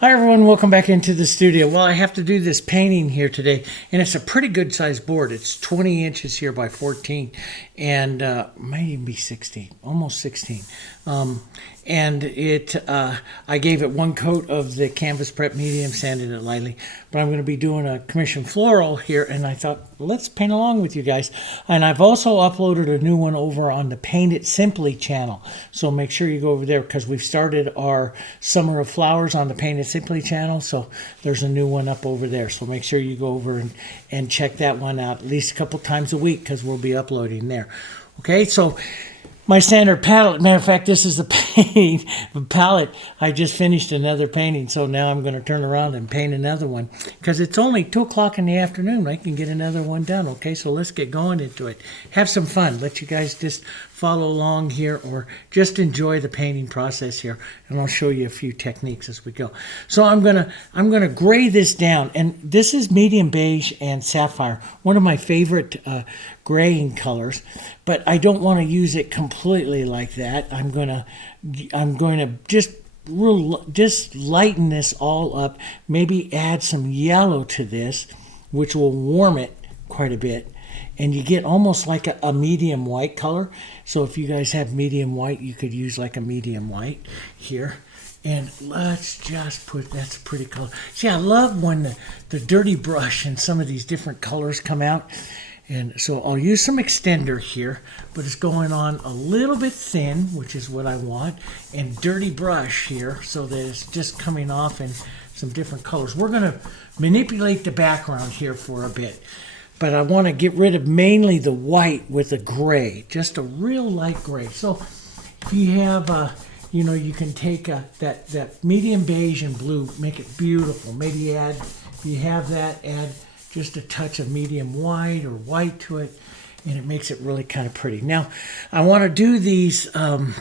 Hi everyone, welcome back into the studio. Well, I have to do this painting here today, and it's a pretty good sized board. It's 20 inches here by 14, and might even be 16, almost 16. And I gave it one coat of the Canvas Prep Medium, sanded it lightly, but I'm going to be doing a commission floral here, and I thought, let's paint along with you guys. And I've also uploaded a new one over on the Paint It Simply channel, so make sure you go over there because we've started our Summer of Flowers on the Paint It Simply channel, so there's a new one up over there. So make sure you go over and check that one out at least a couple times a week because we'll be uploading there. Okay, so my standard palette, matter of fact, this is the paint palette. I just finished another painting, so now I'm going to turn around and paint another one because it's only 2 o'clock in the afternoon. I can get another one done. Okay, so let's get going into it. Have some fun. Let you guys just follow along here or just enjoy the painting process here, and I'll show you a few techniques as we go. So I'm gonna gray this down, and this is medium beige and sapphire, one of my favorite graying colors, but I don't want to use it completely like that. I'm going to just lighten this all up, maybe add some yellow to this, which will warm it quite a bit, and you get almost like a medium white color. So if you guys have medium white, you could use like a medium white here. And let's just put, that's a pretty color. See, I love when the dirty brush and some of these different colors come out. And so I'll use some extender here, but it's going on a little bit thin, which is what I want, and dirty brush here so that it's just coming off in some different colors. We're going to manipulate the background here for a bit, but I want to get rid of mainly the white with the gray, just a real light gray. So if you have, you can take that medium beige and blue, make it beautiful. Maybe add, if you have that, add just a touch of medium white or white to it, and it makes it really kind of pretty. Now, I want to do these kind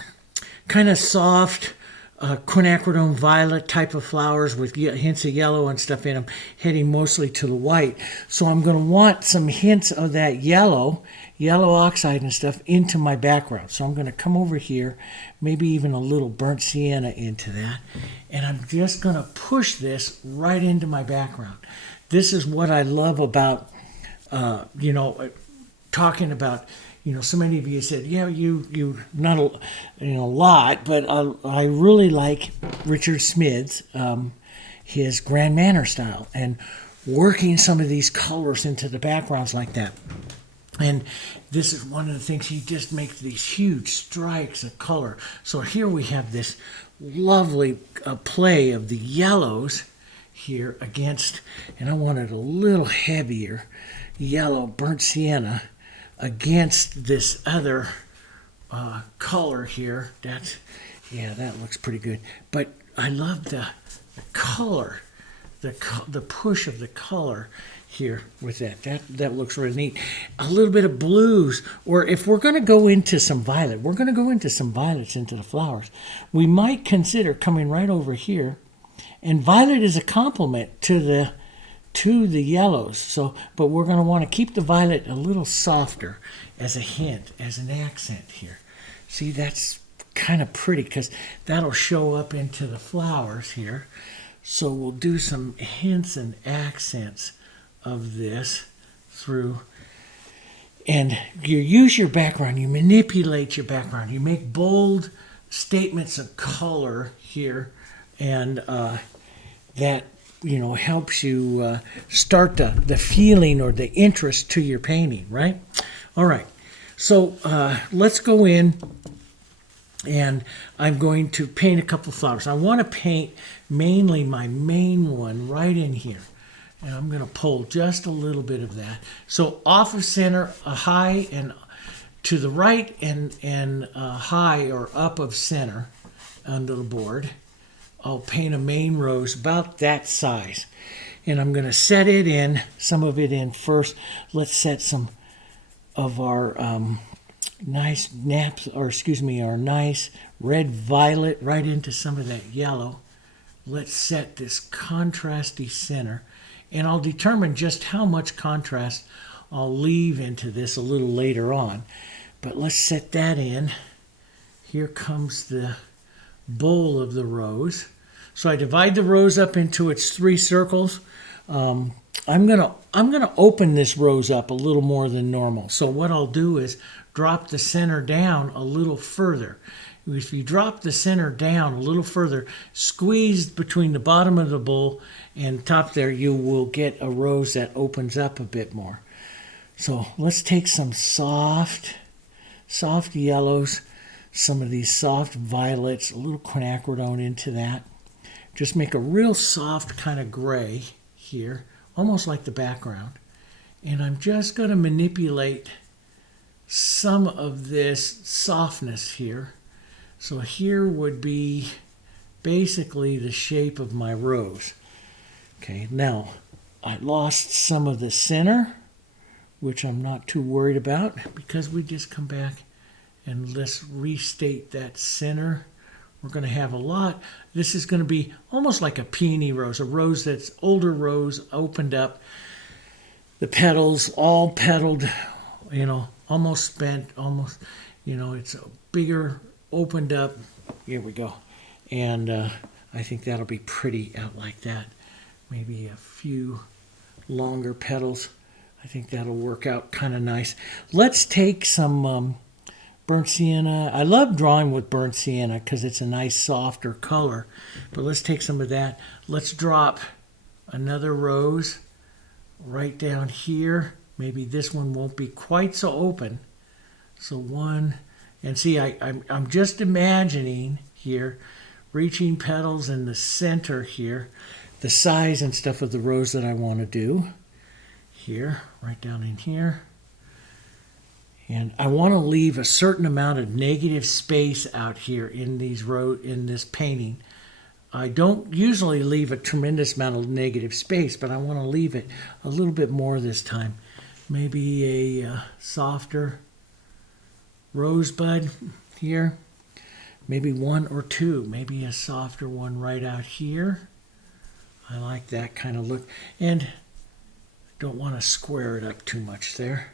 of soft Quinacridone Violet type of flowers with Hansa Yellow and stuff in them, heading mostly to the white. So I'm going to want some hints of that yellow oxide and stuff into my background. So I'm going to come over here, maybe even a little burnt sienna into that, and I'm just going to push this right into my background. This is what I love about, talking about, so many of you said, yeah, you not a lot, but I really like Richard Smith's, his Grand Manner style, and working some of these colors into the backgrounds like that. And this is one of the things, he just makes these huge strikes of color. So here we have this lovely play of the yellows here against, and I wanted a little heavier yellow burnt sienna against this other color here. That looks pretty good. But I love the color, the push of the color here with that looks really neat. A little bit of blues, or if we're going to go into some violet, we're going to go into some violets into the flowers. We might consider coming right over here. And violet is a complement to the yellows. So, but we're going to want to keep the violet a little softer as a hint, as an accent here. See, that's kind of pretty because that'll show up into the flowers here. So we'll do some hints and accents of this through. And you use your background, you manipulate your background, you make bold statements of color here. And that helps you start the feeling or the interest to your painting, right? All right, so let's go in, and I'm going to paint a couple flowers. I want to paint mainly my main one right in here, and I'm going to pull just a little bit of that. So off of center, a high, and to the right, and high or up of center under the board. I'll paint a main rose about that size, and I'm going to set it in, some of it in first. Let's set some of our nice our nice red violet right into some of that yellow. Let's set this contrasty center, and I'll determine just how much contrast I'll leave into this a little later on. But let's set that in. Here comes the bowl of the rose. So I divide the rose up into its 3 circles. I'm gonna open this rose up a little more than normal. So what I'll do is drop the center down a little further. If you drop the center down a little further, squeeze between the bottom of the bowl and top there, you will get a rose that opens up a bit more. So let's take some soft yellows, some of these soft violets, a little quinacridone into that. Just make a real soft kind of gray here, almost like the background. And I'm just going to manipulate some of this softness here. So here would be basically the shape of my rose. Okay, now I lost some of the center, which I'm not too worried about, because we just come back and let's restate that center. We're going to have a lot. This is going to be almost like a peony rose, a rose that's older rose, opened up. The petals all petaled, almost spent, almost, it's a bigger, opened up. Here we go. And I think that'll be pretty out like that. Maybe a few longer petals. I think that'll work out kind of nice. Let's take some burnt sienna. I love drawing with burnt sienna because it's a nice softer color. But let's take some of that. Let's drop another rose right down here. Maybe this one won't be quite so open. So one, and see, I'm just imagining here, reaching petals in the center here, the size and stuff of the rose that I want to do. Here, right down in here. And I want to leave a certain amount of negative space out here in this painting. I don't usually leave a tremendous amount of negative space, but I want to leave it a little bit more this time. Maybe a softer rosebud here. Maybe one or two. Maybe a softer one right out here. I like that kind of look. And don't want to square it up too much there.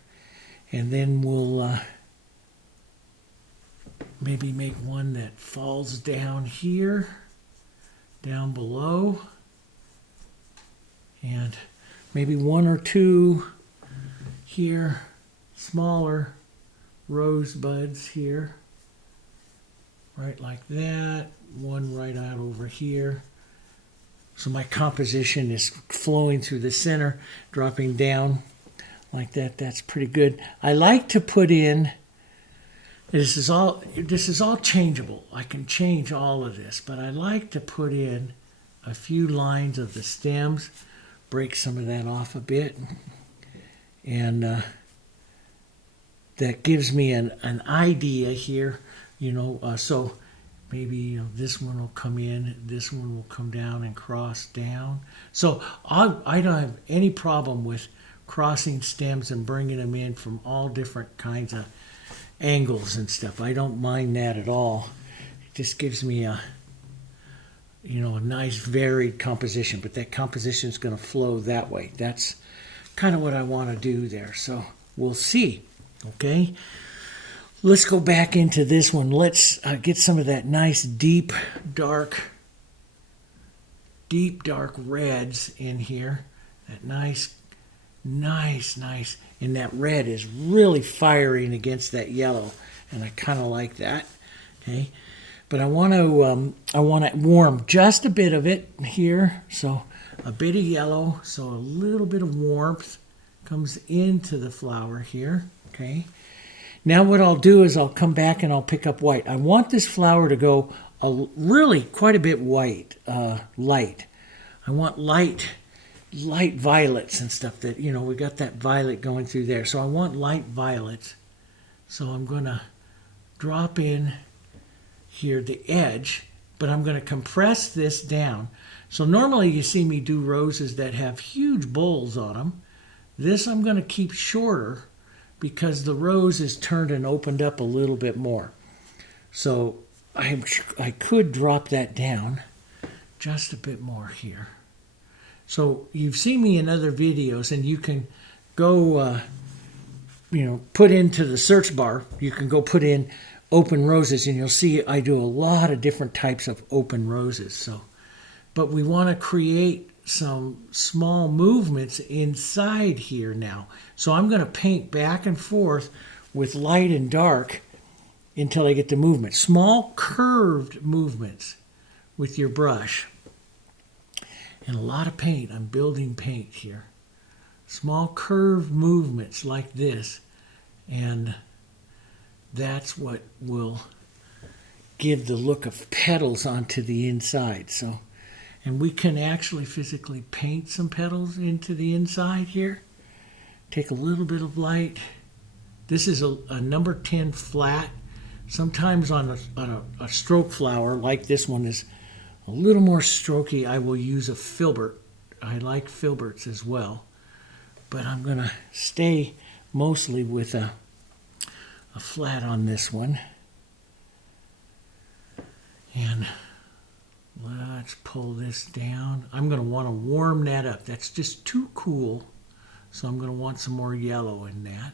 And then we'll maybe make one that falls down here, down below. And maybe one or two here, smaller rosebuds here. Right like that. One right out over here. So my composition is flowing through the center, dropping down like that. That's pretty good. I like to put in, this is all changeable. I can change all of this, but I like to put in a few lines of the stems, break some of that off a bit, and that gives me an idea here, so maybe this one will come in, this one will come down and cross down. So I don't have any problem with crossing stems and bringing them in from all different kinds of angles and stuff. I don't mind that at all. It just gives me a nice varied composition, but that composition is going to flow that way. That's kind of what I want to do there. So we'll see. Okay. Let's go back into this one. Let's get some of that nice deep dark reds in here. That nice. And that red is really firing against that yellow, and I kind of like that. Okay, but I want to warm just a bit of it here. So a bit of yellow, so a little bit of warmth comes into the flower here. Okay. Now what I'll do is I'll come back and I'll pick up white. I want this flower to go really quite a bit white, light. I want light violets and stuff that, we got that violet going through there. So I want light violets. So I'm going to drop in here the edge, but I'm going to compress this down. So normally you see me do roses that have huge bowls on them. This I'm going to keep shorter because the rose is turned and opened up a little bit more. So I could drop that down just a bit more here. So you've seen me in other videos, and you can go, put into the search bar, you can go put in open roses, and you'll see I do a lot of different types of open roses. So but we want to create some small movements inside here now. So I'm going to paint back and forth with light and dark until I get the movement. Small curved movements with your brush. And a lot of paint. I'm building paint here. Small curved movements like this. And that's what will give the look of petals onto the inside. So, and we can actually physically paint some petals into the inside here. Take a little bit of light. This is a number 10 flat. Sometimes on a stroke flower like this one is a little more strokey, I will use a filbert. I like filberts as well. But I'm going to stay mostly with a flat on this one. And let's pull this down. I'm going to want to warm that up. That's just too cool. So I'm going to want some more yellow in that.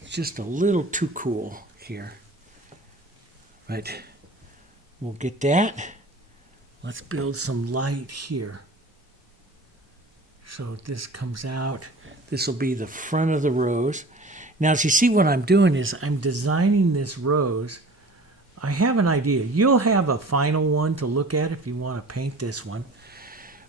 It's just a little too cool here. But we'll get that. Let's build some light here. So this comes out. This will be the front of the rose. Now, as you see, what I'm doing is I'm designing this rose. I have an idea. You'll have a final one to look at if you want to paint this one.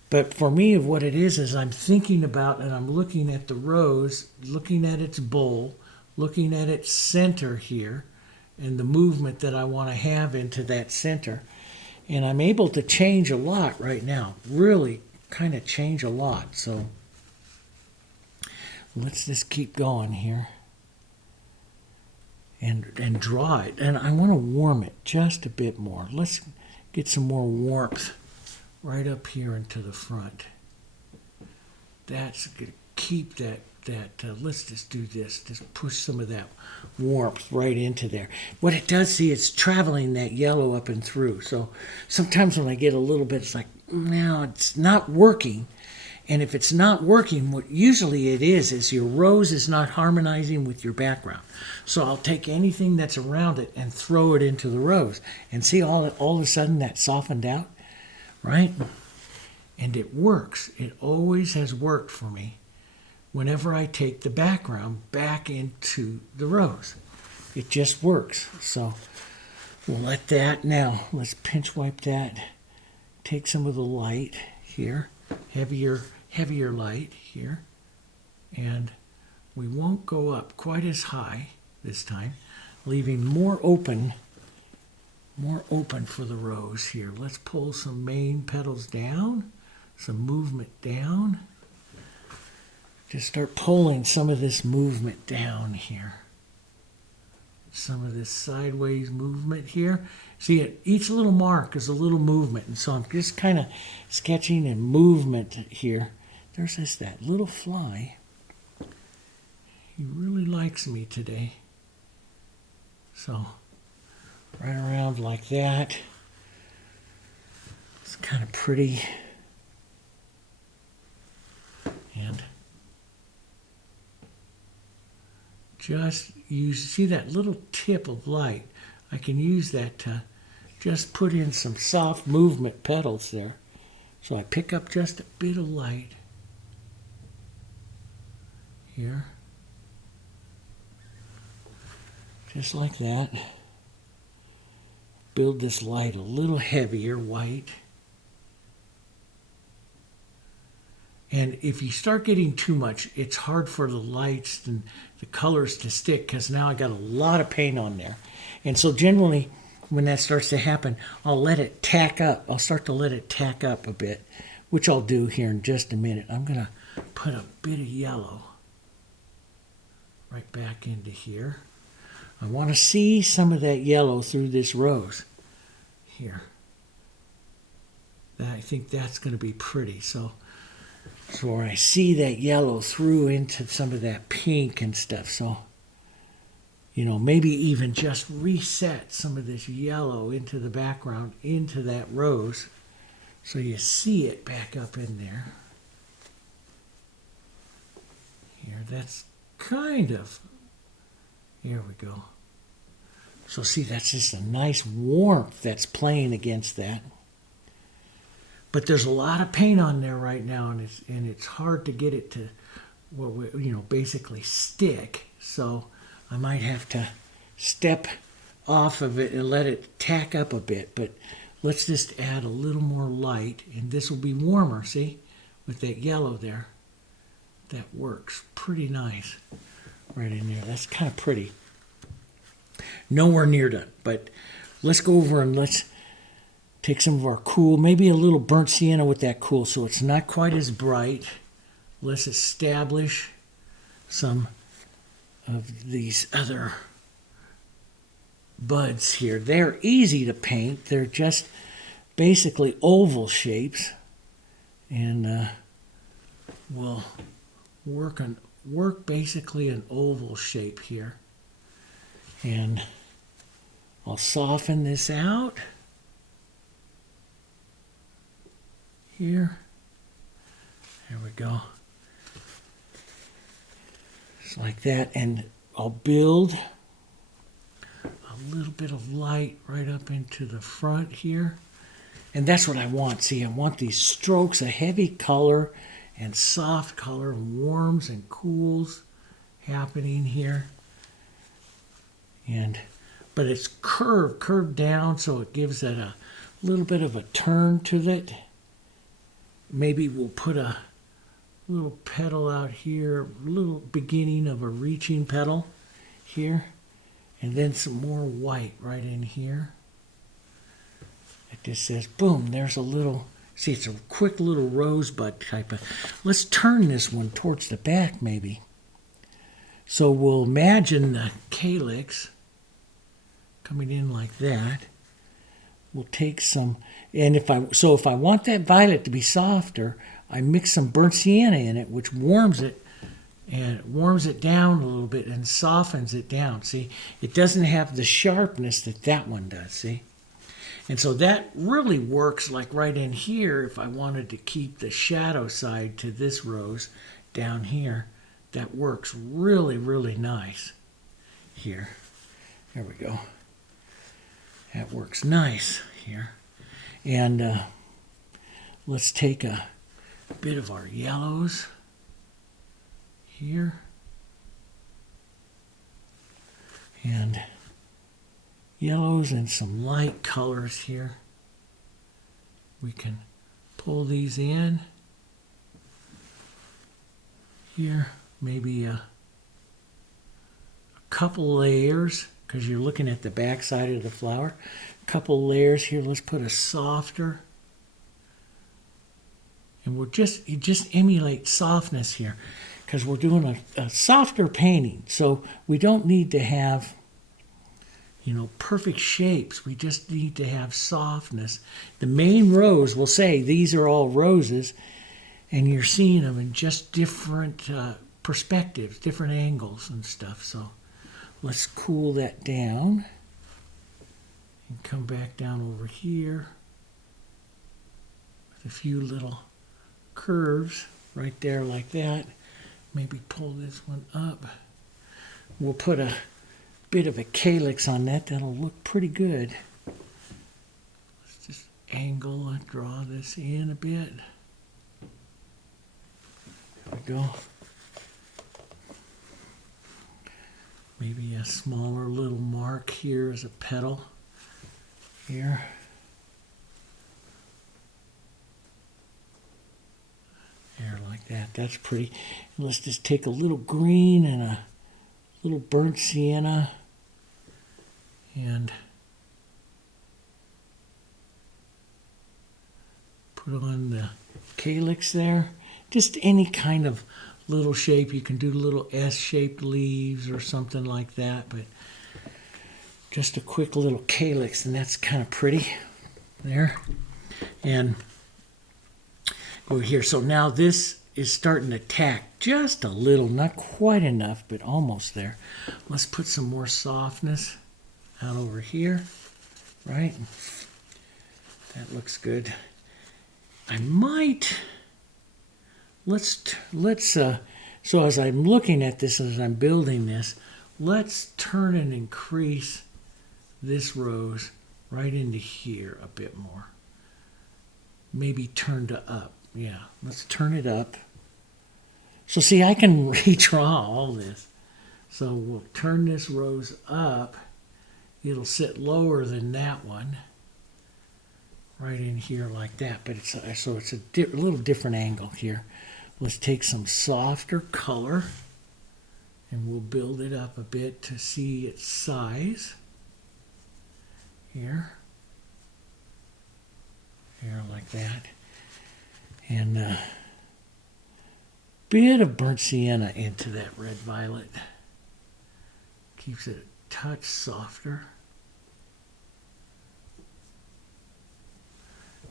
But for me, what it is I'm thinking about, and I'm looking at the rose, looking at its bowl, looking at its center here, and the movement that I want to have into that center. And I'm able to change a lot right now. Really kind of change a lot. So let's just keep going here. And draw it. And I want to warm it just a bit more. Let's get some more warmth right up here into the front. That's going to keep that let's just do this. Just push some of that warmth right into there. What it does, see, it's traveling that yellow up and through. So sometimes when I get a little bit, it's like, no, it's not working. And if it's not working, what usually it is your rose is not harmonizing with your background. So I'll take anything that's around it and throw it into the rose. And see, all of a sudden that softened out, right? And it works. It always has worked for me whenever I take the background back into the rose. It just works. So we'll let that, now let's pinch wipe that. Take some of the light here, heavier light here, and we won't go up quite as high this time, leaving more open for the rose here. Let's pull some main petals down, some movement down. Just start pulling some of this movement down here. Some of this sideways movement here. See, each little mark is a little movement, and so I'm just kind of sketching and movement here. There's that little fly. He really likes me today. So, right around like that. It's kind of pretty. And just see that little tip of light. I can use that to just put in some soft movement petals there. So I pick up just a bit of light here. Just like that. Build this light a little heavier, white. And if you start getting too much, it's hard for the lights and the colors to stick, because now I got a lot of paint on there. And so generally, when that starts to happen, I'll let it tack up. I'll start to let it tack up a bit, which I'll do here in just a minute. I'm going to put a bit of yellow right back into here. I want to see some of that yellow through this rose here. I think that's going to be pretty. So where I see that yellow through into some of that pink and stuff. So, you know, maybe even just reset some of this yellow into the background, into that rose, so you see it back up in there. Here, that's kind of, here we go. So see, that's just a nice warmth that's playing against that. But there's a lot of paint on there right now, and it's hard to get it to, well, you know, basically stick. So I might have to step off of it and let it tack up a bit. But let's just add a little more light, and this will be warmer, see, with that yellow there. That works pretty nice right in there. That's kind of pretty. Nowhere near done, but let's go over and let's take some of our cool, maybe a little burnt sienna with that cool, so it's not quite as bright. Let's establish some of these other buds here. They're easy to paint. They're just basically oval shapes, and we'll work basically an oval shape here. And I'll soften this out here. There we go. Just like that, and I'll build a little bit of light right up into the front here. And that's what I want. See, I want these strokes of heavy color and soft color, warms and cools happening here. But it's curved down, so it gives it a little bit of a turn to it. Maybe we'll put a little petal out here, a little beginning of a reaching petal here, and then some more white right in here. It just says, boom, there's a little, see, it's a quick little rosebud type of, let's turn this one towards the back maybe. So we'll imagine the calyx coming in like that. We'll take some, and if I want that violet to be softer, I mix some burnt sienna in it, which warms it, and warms it down a little bit and softens it down. See, it doesn't have the sharpness that one does, see? And so that really works like right in here. If I wanted to keep the shadow side to this rose down here, that works really, really nice here. There we go. That works nice here. And let's take a bit of our yellows here. And yellows and some light colors here. We can pull these in here, maybe a couple layers, because you're looking at the back side of the flower. A couple layers here. Let's put a softer, and it just emulate softness here, because we're doing a softer painting. So we don't need to have, you know, perfect shapes. We just need to have softness. The main rose will say these are all roses, and you're seeing them in just different perspectives, different angles and stuff. So let's cool that down and come back down over here with a few little curves right there like that. Maybe pull this one up. We'll put a bit of a calyx on that. That'll look pretty good. Let's just angle and draw this in a bit. There we go. Maybe a smaller little mark here as a petal here. There, like that. That's pretty. And let's just take a little green and a little burnt sienna and put on the calyx there. Just any kind of little shape. You can do little S-shaped leaves or something like that, but just a quick little calyx, and that's kind of pretty there. And over here, so now this is starting to tack just a little, not quite enough, but almost there. Let's put some more softness out over here, right? That looks good. I might, so as I'm looking at this, as I'm building this, let's turn and increase this rose right into here a bit more. maybe turn to up. Yeah, let's turn it up. So see, I can redraw all this. So we'll turn this rose up. It'll sit lower than that one. Right in here like that. But it's so it's a little different angle here. Let's take some softer color and we'll build it up a bit to see its size. Here like that. And a bit of burnt sienna into that red violet. Keeps it a touch softer.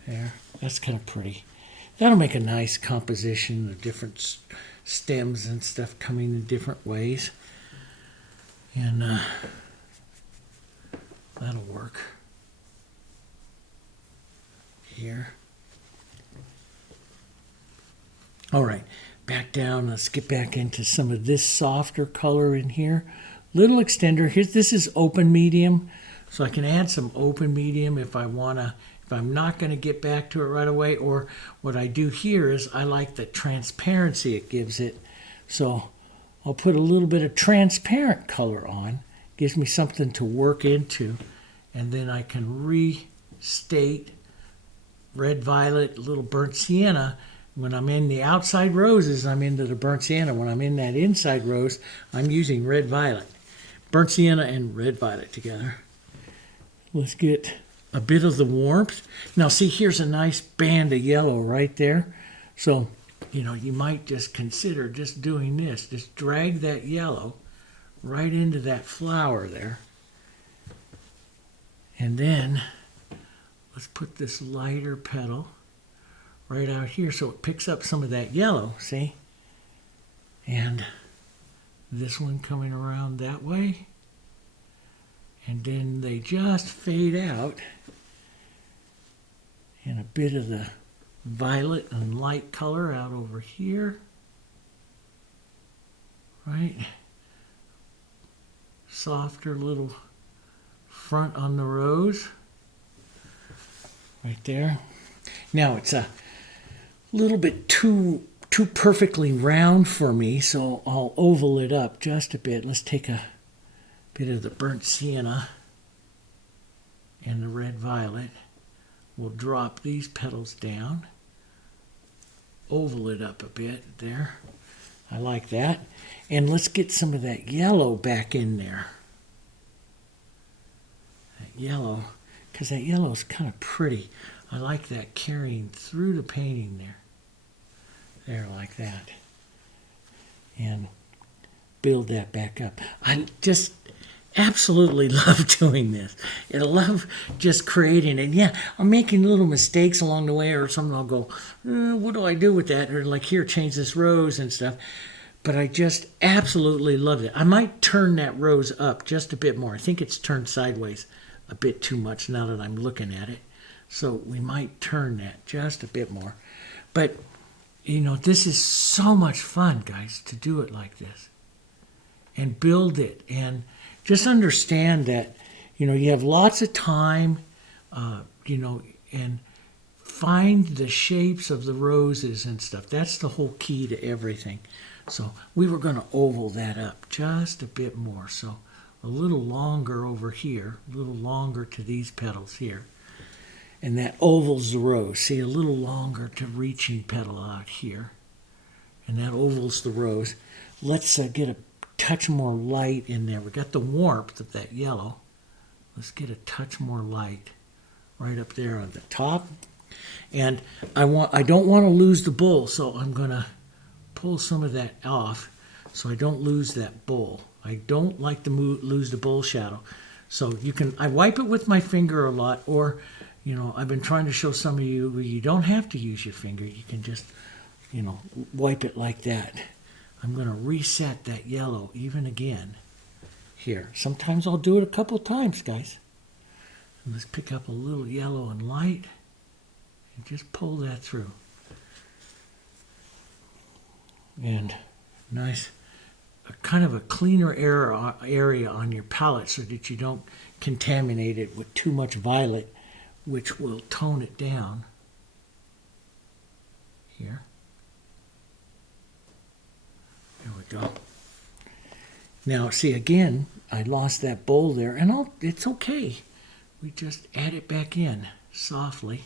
There, that's kind of pretty. That'll make a nice composition of different stems and stuff coming in different ways. And that'll work. Here. All right, back down. Let's get back into some of this softer color in here. Little extender. This is open medium, so I can add some open medium if I want to. If I'm not going to get back to it right away, or what I do here is I like the transparency it gives it. So I'll put a little bit of transparent color on. Gives me something to work into. And then I can restate red violet, a little burnt sienna. When I'm in the outside roses, I'm into the burnt sienna. When I'm in that inside rose, I'm using red violet. Burnt sienna and red violet together. Let's get a bit of the warmth. Now see, here's a nice band of yellow right there. So, you know, you might just consider just doing this. Just drag that yellow right into that flower there. And then let's put this lighter petal right out here so it picks up some of that yellow, see? And this one coming around that way. And then they just fade out. And a bit of the violet and light color out over here. Right? Softer little front on the rose. Right there. Now it's a little bit too perfectly round for me, so I'll oval it up just a bit. Let's take a bit of the burnt sienna and the red violet. We'll drop these petals down, oval it up a bit there. I like that. And let's get some of that yellow back in there. That yellow, because that yellow is kind of pretty. I like that carrying through the painting there. There, like that. And build that back up. I just absolutely love doing this. I love just creating it. Yeah, I'm making little mistakes along the way, or something I'll go, what do I do with that? Or like, here, change this rose and stuff. But I just absolutely love it. I might turn that rose up just a bit more. I think it's turned sideways a bit too much now that I'm looking at it. So we might turn that just a bit more. But, you know, this is so much fun, guys, to do it like this. And build it. And just understand that, you know, you have lots of time, you know, and find the shapes of the roses and stuff. That's the whole key to everything. So we were going to oval that up just a bit more. So a little longer over here, a little longer to these petals here. And that ovals the rose. See, a little longer to reaching petal out here. And that ovals the rose. Let's get a touch more light in there. We got the warmth of that yellow. Let's get a touch more light right up there on the top. And I don't want to lose the bowl, so I'm going to pull some of that off so I don't lose that bowl. I don't like to lose the bowl shadow. So I wipe it with my finger a lot, or, you know, I've been trying to show some of you, you don't have to use your finger. You can just, you know, wipe it like that. I'm going to reset that yellow even again here. Sometimes I'll do it a couple times, guys. And let's pick up a little yellow and light and just pull that through. And nice, kind of a cleaner area on your palette so that you don't contaminate it with too much violet, which will tone it down. here. There we go. Now, see, again, I lost that bowl there, and it's okay. We just add it back in softly.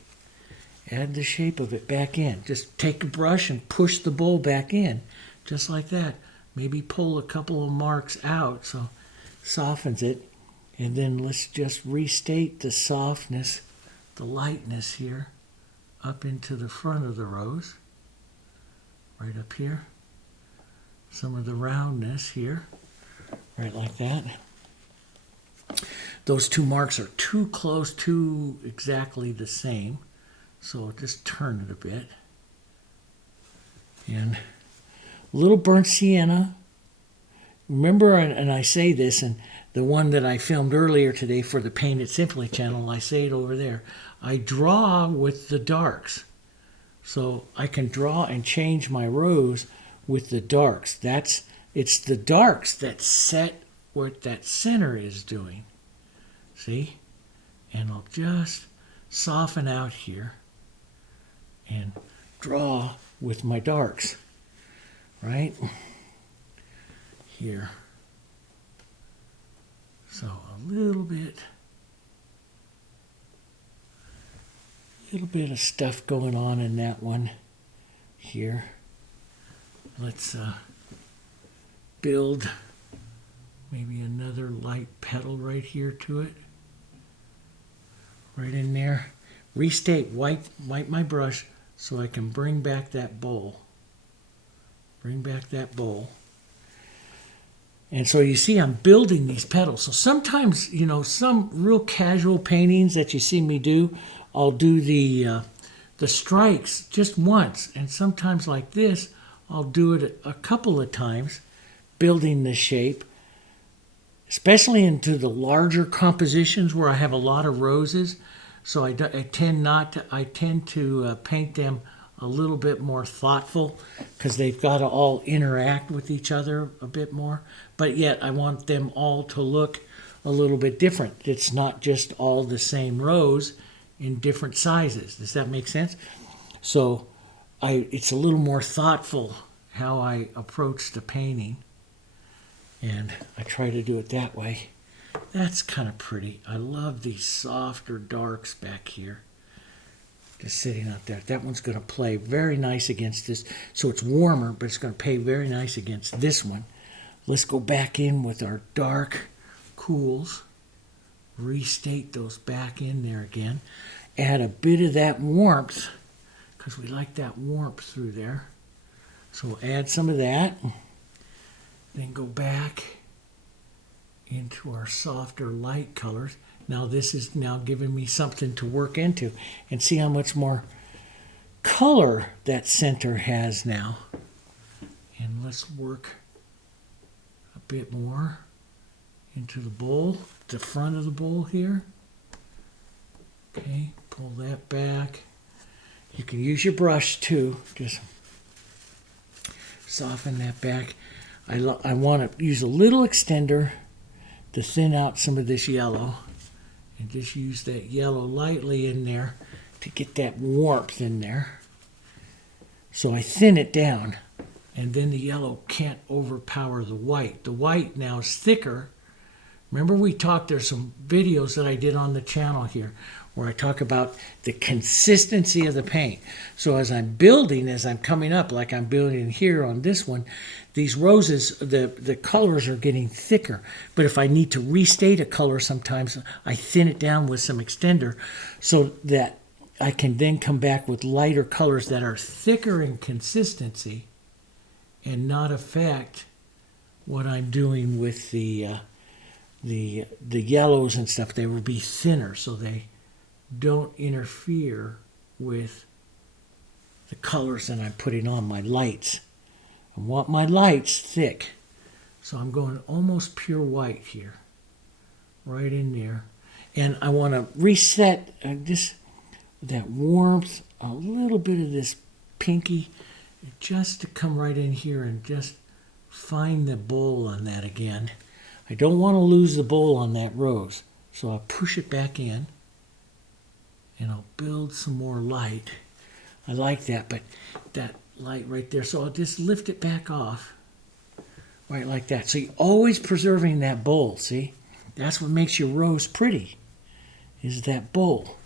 Add the shape of it back in. Just take a brush and push the bowl back in, just like that. Maybe pull a couple of marks out so softens it. And then let's just restate the softness, the lightness here, up into the front of the rose. Right up here. Some of the roundness here. Right like that. Those two marks are too close, too exactly the same. So I'll just turn it a bit. And a little burnt sienna. Remember, and I say this, and the one that I filmed earlier today for the Paint It Simply channel, I say it over there. I draw with the darks. So I can draw and change my rose with the darks. It's the darks that set what that center is doing. See? And I'll just soften out here and draw with my darks. Right? Here. So a little bit of stuff going on in that one here. Let's build maybe another light petal right here to it. Right in there. Restate, wipe my brush so I can bring back that bowl. Bring back that bowl. And so you see I'm building these petals. So sometimes, you know, some real casual paintings that you see me do, I'll do the strikes just once. And sometimes like this, I'll do it a couple of times, building the shape, especially into the larger compositions where I have a lot of roses. So I tend to paint them a little bit more thoughtful because they've got to all interact with each other a bit more. But yet I want them all to look a little bit different. It's not just all the same rose in different sizes. Does that make sense? So it's a little more thoughtful how I approach the painting. And I try to do it that way. That's kind of pretty. I love these softer darks back here. Just sitting out there. That one's going to play very nice against this. So it's warmer, but it's going to play very nice against this one. Let's go back in with our dark cools. Restate those back in there again. Add a bit of that warmth, because we like that warmth through there. So we'll add some of that. Then go back into our softer light colors. Now this is now giving me something to work into and see how much more color that center has now. And let's work a bit more into the bowl, the front of the bowl here. Okay, pull that back. You can use your brush too, just soften that back. I want to use a little extender to thin out some of this yellow. And just use that yellow lightly in there to get that warmth in there. So I thin it down, and then the yellow can't overpower the white. The white now is thicker. Remember we talked, there's some videos that I did on the channel here where I talk about the consistency of the paint. So as I'm building, as I'm coming up, like I'm building here on this one, these roses, the colors are getting thicker. But if I need to restate a color sometimes, I thin it down with some extender so that I can then come back with lighter colors that are thicker in consistency and not affect what I'm doing with the yellows and stuff. They will be thinner so they don't interfere with the colors that I'm putting on my lights. I want my lights thick. So I'm going almost pure white here. Right in there. And I want to reset that warmth, a little bit of this pinky, just to come right in here and just find the bowl on that again. I don't want to lose the bowl on that rose. So I'll push it back in. And I'll build some more light. I like that, but that light right there. So I'll just lift it back off. Right like that. So you're always preserving that bowl, see? That's what makes your rose pretty, is that bowl.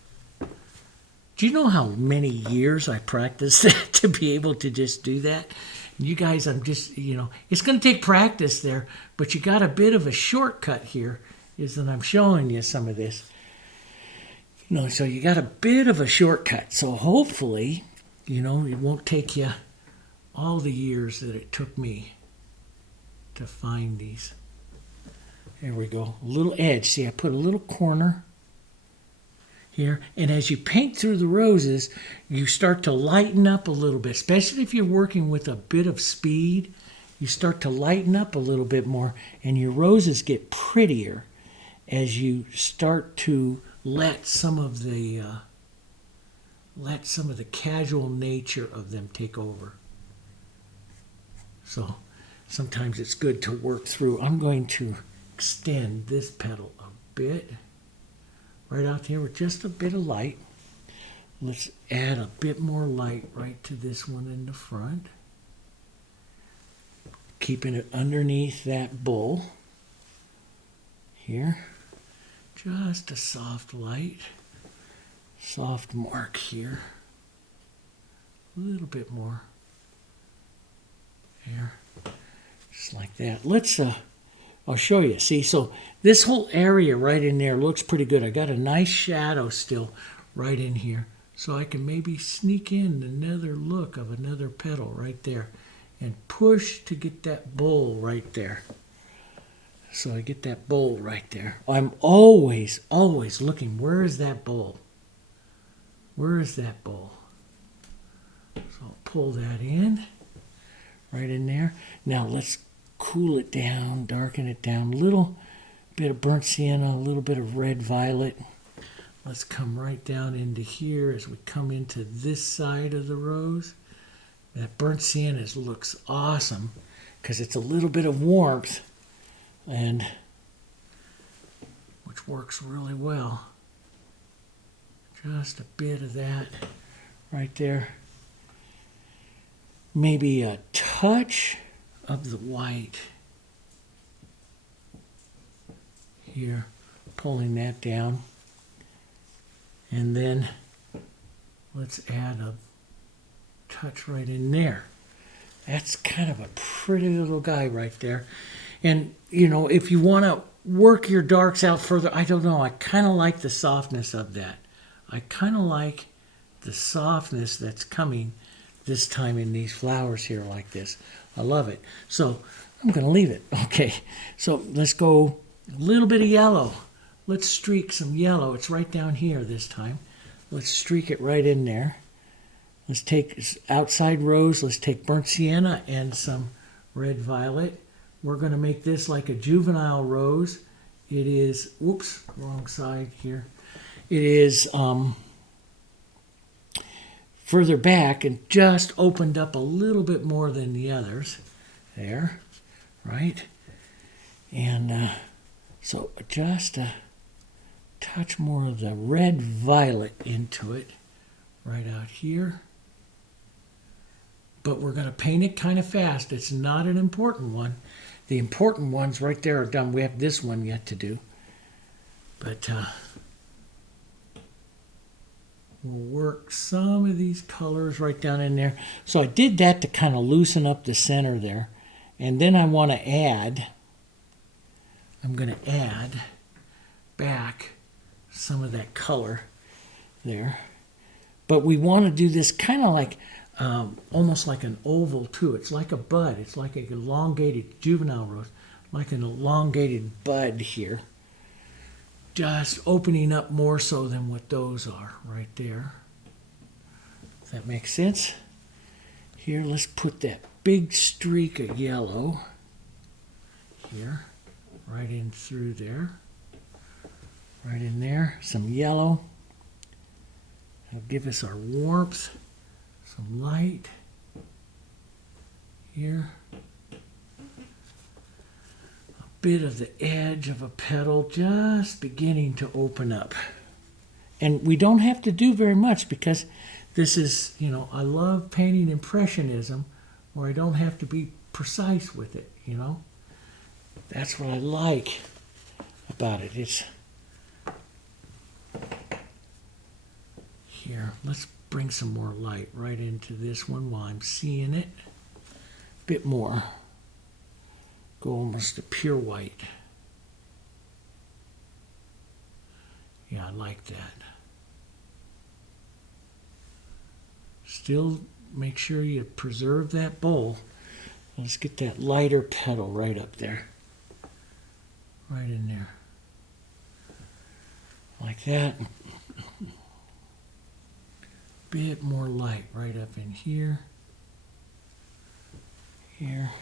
Do you know how many years I practiced that to be able to just do that? You guys, I'm just, it's going to take practice there, but you got a bit of a shortcut here, is that I'm showing you some of this. So you got a bit of a shortcut. So hopefully, it won't take you all the years that it took me to find these. There we go. A little edge. See, I put a little corner here. And as you paint through the roses, you start to lighten up a little bit, especially if you're working with a bit of speed. You start to lighten up a little bit more, and your roses get prettier as you start to let some of the casual nature of them take over. So sometimes it's good to work through. I'm going to extend this petal a bit right out here with just a bit of light. Let's add a bit more light right to this one in the front, keeping it underneath that bowl here. Just a soft light, soft mark here. A little bit more there, just like that. Let's I'll show you. See, so this whole area right in there looks pretty good. I got a nice shadow still right in here, so I can maybe sneak in another look of another petal right there and push to get that bowl right there. So I get that bowl right there. I'm always looking, where is that bowl? Where is that bowl? So I'll pull that in, right in there. Now let's cool it down, darken it down. A little bit of burnt sienna, a little bit of red violet. Let's come right down into here as we come into this side of the rose. That burnt sienna looks awesome because it's a little bit of warmth, and which works really well. Just a bit of that right there. Maybe a touch of the white here, pulling that down. And then let's add a touch right in there. That's kind of a pretty little guy right there. And, if you want to work your darks out further, I don't know, I kind of like the softness of that. I kind of like the softness that's coming this time in these flowers here like this. I love it. So I'm going to leave it. Okay, so let's go a little bit of yellow. Let's streak some yellow. It's right down here this time. Let's streak it right in there. Let's take outside rose. Let's take burnt sienna and some red violet. We're going to make this like a juvenile rose. It is, whoops, wrong side here. It is further back and just opened up a little bit more than the others. There, right? And so just a touch more of the red violet into it right out here. But we're going to paint it kind of fast. It's not an important one. The important ones right there are done. We have this one yet to do. But we'll work some of these colors right down in there. So I did that to kind of loosen up the center there. And then I want to add, I'm going to add back some of that color there. But we want to do this kind of like, almost like an oval too. It's like a bud. It's like an elongated juvenile rose, like an elongated bud here. Just opening up more so than what those are right there. Does that make sense? Here, let's put that big streak of yellow here, right in through there. Right in there, some yellow. That'll give us our warmth. Some light here. A bit of the edge of a petal just beginning to open up. And we don't have to do very much because this is, you know, I love painting Impressionism where I don't have to be precise with it, you know. That's what I like about it. It's here. Let's bring some more light right into this one while I'm seeing it. A bit more. Go almost to pure white. Yeah, I like that. Still make sure you preserve that bowl. Let's get that lighter petal right up there. Right in there. Like that. Bit more light right up in here. Here.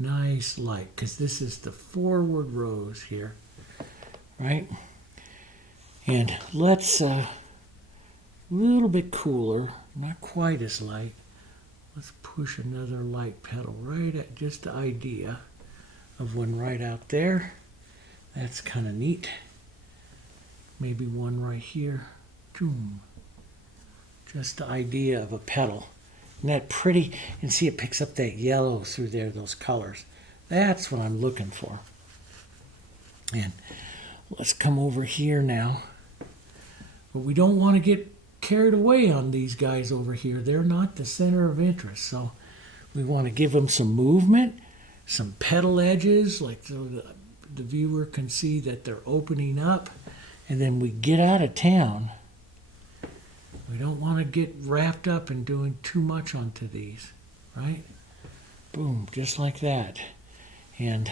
Nice light, because this is the forward rose here, right? And let's, a little bit cooler, not quite as light. Let's push another light petal right at just the idea of one right out there. That's kind of neat. Maybe one right here. Boom. Just the idea of a petal. Isn't that pretty? And see, it picks up that yellow through there, those colors. That's what I'm looking for. And let's come over here now. But we don't want to get carried away on these guys over here. They're not the center of interest. So we want to give them some movement, some petal edges, like so the viewer can see that they're opening up. And then we get out of town. We don't want to get wrapped up in doing too much onto these, right? Boom, just like that. And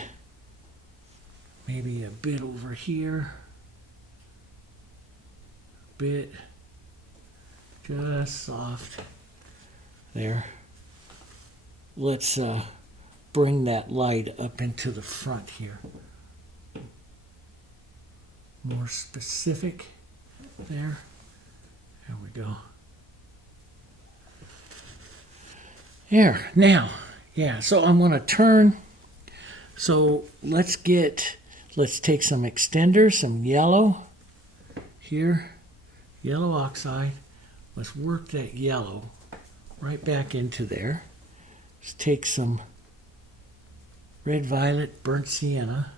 maybe a bit over here. A bit. Just soft. There. Let's bring that light up into the front here. More specific there. There we go. There, now, yeah, so I'm going to turn. So let's take some extender, some yellow here, yellow oxide. Let's work that yellow right back into there. Let's take some red violet, burnt sienna,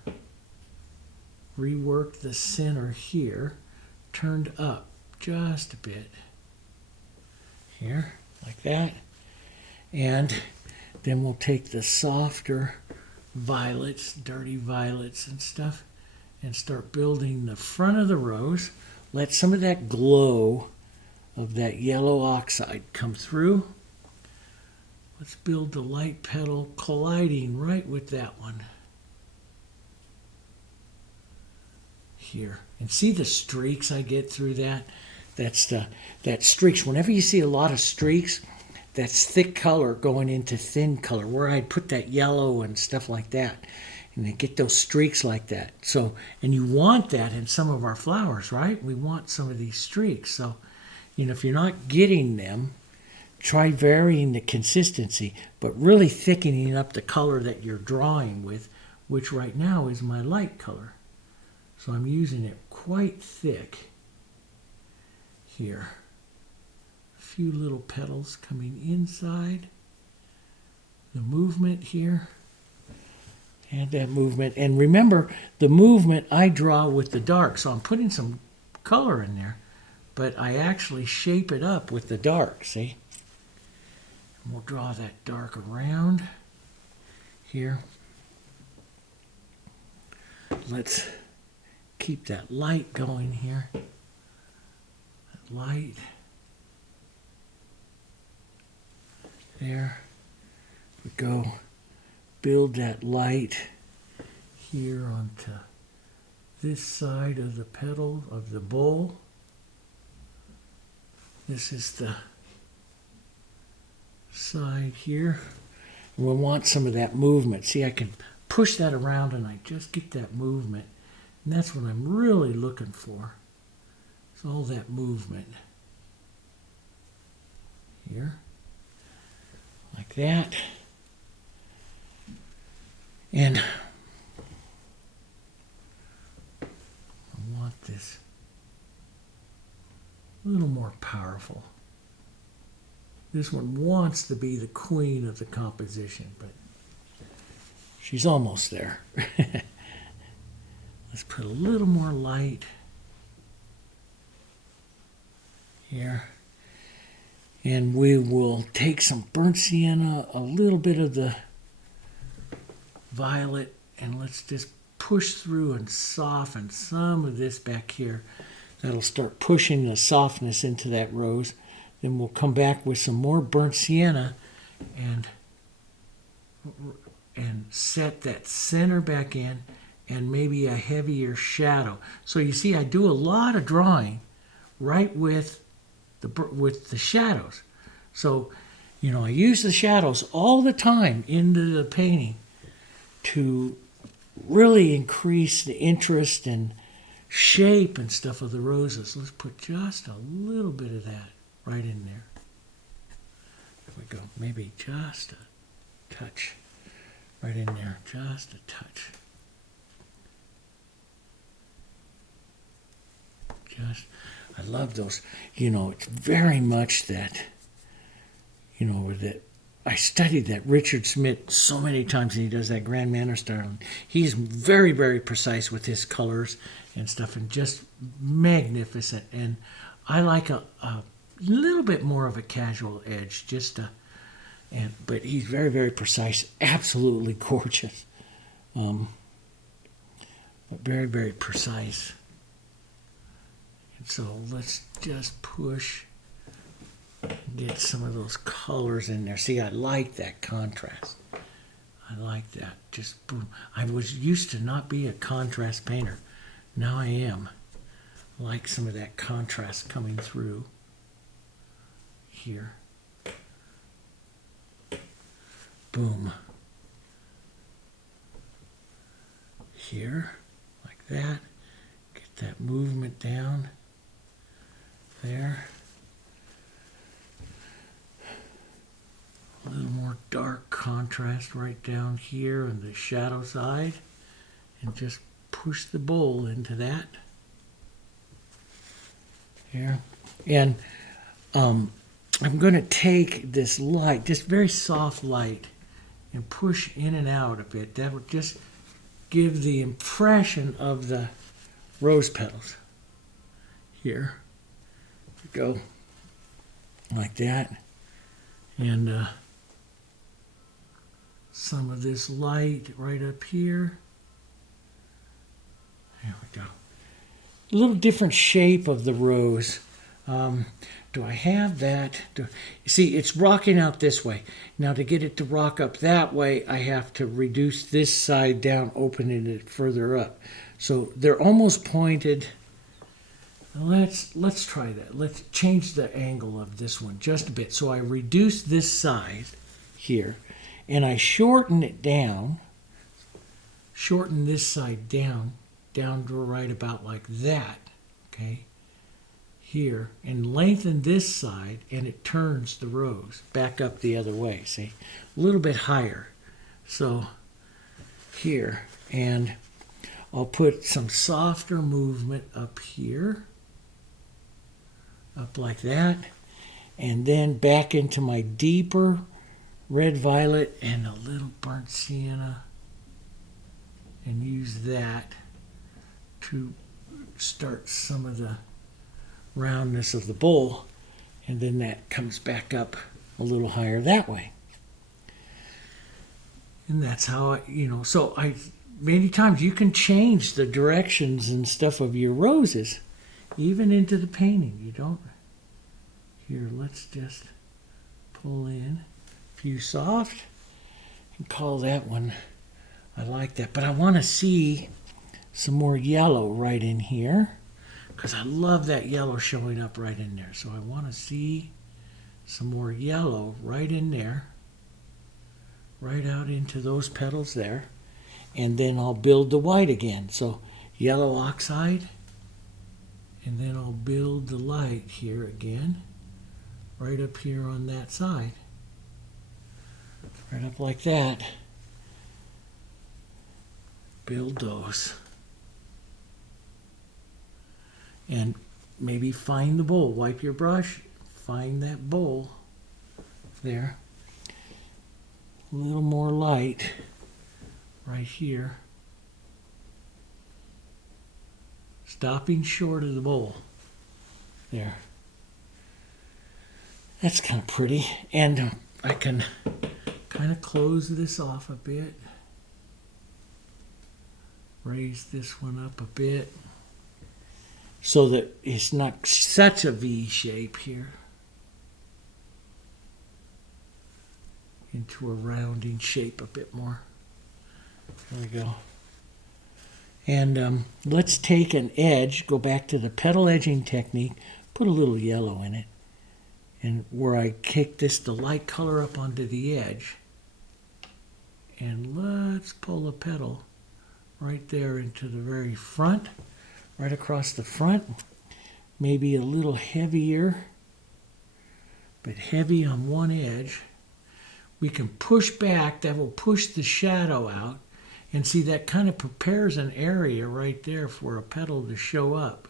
rework the center here, turned up just a bit here, like that. And then we'll take the softer violets, dirty violets and stuff, and start building the front of the rose. Let some of that glow of that yellow oxide come through. Let's build the light petal colliding right with that one. Here. And see the streaks I get through that? That streaks. Whenever you see a lot of streaks, that's thick color going into thin color, where I'd put that yellow and stuff like that. And they get those streaks like that. So, and you want that in some of our flowers, right? We want some of these streaks. So, you know, if you're not getting them, try varying the consistency, but really thickening up the color that you're drawing with, which right now is my light color. So I'm using it quite thick here. A few little petals coming inside. The movement here. And that movement. And remember, the movement I draw with the dark. So I'm putting some color in there, but I actually shape it up with the dark, see? And we'll draw that dark around here. Let's keep that light going here. That light. There we go. Build that light here onto this side of the petal of the bowl. This is the side here. And we'll want some of that movement. See, I can push that around and I just get that movement. And that's what I'm really looking for. It's all that movement. Here. Like that. this. A little more powerful. This one wants to be the queen of the composition, but she's almost there. Let's put a little more light here. And we will take some burnt sienna, a little bit of the violet, and let's just push through and soften some of this back here. That'll start pushing the softness into that rose. Then we'll come back with some more burnt sienna and set that center back in and maybe a heavier shadow. So you see, I do a lot of drawing right with the shadows. So, you know, I use the shadows all the time into the painting to really increase the interest and shape and stuff of the roses. Let's put just a little bit of that right in there. There we go. Maybe just a touch right in there. Just a touch. I love those. You know, it's very much that, you know, that I studied that Richard Smith so many times, and he does that Grand Manner style. He's very, very precise with his colors and stuff, and just magnificent. And I like a little bit more of a casual edge, but he's very, very precise, absolutely gorgeous, but very, very precise. And so let's just push, get some of those colors in there. See, I like that contrast. I like that. Just boom. I was used to not be a contrast painter. Now I am. I like some of that contrast coming through here. Boom. Here, like that. Get that movement down there. A little more dark contrast right down here on the shadow side, and just push the bowl into that here. And I'm going to take this light, just very soft light, and push in and out a bit. That would just give the impression of the rose petals here. Go like that. And some of this light right up here. There we go. A little different shape of the rose. Do I have that? See, it's rocking out this way. Now to get it to rock up that way, I have to reduce this side down, opening it further up. So they're almost pointed. Let's try that. Let's change the angle of this one just a bit. So I reduce this side here, and I shorten it down. Shorten this side down to right about like that, okay? Here, and lengthen this side, and it turns the rose back up the other way, see? A little bit higher. So here, and I'll put some softer movement up here. Up like that, and then back into my deeper red violet and a little burnt sienna, and use that to start some of the roundness of the bowl, and then that comes back up a little higher that way. And that's how so many times you can change the directions and stuff of your roses even into the painting. You don't. Here, let's just pull in a few soft and call that one. I like that, but I want to see some more yellow right in here because I love that yellow showing up right in there. So I want to see some more yellow right in there, right out into those petals there, and then I'll build the white again. So yellow oxide, and then I'll build the light here again, right up here on that side, right up like that. Build those. And maybe find the bowl. Wipe your brush, find that bowl there. A little more light right here. Stopping short of the bowl. There. That's kind of pretty. And I can kind of close this off a bit. Raise this one up a bit so that it's not such a V shape here. Into a rounding shape a bit more. There we go. And let's take an edge, go back to the petal edging technique, put a little yellow in it. And where I kick the light color up onto the edge. And let's pull the petal right there into the very front, right across the front. Maybe a little heavier, but heavy on one edge. We can push back, that will push the shadow out. And see, that kind of prepares an area right there for a petal to show up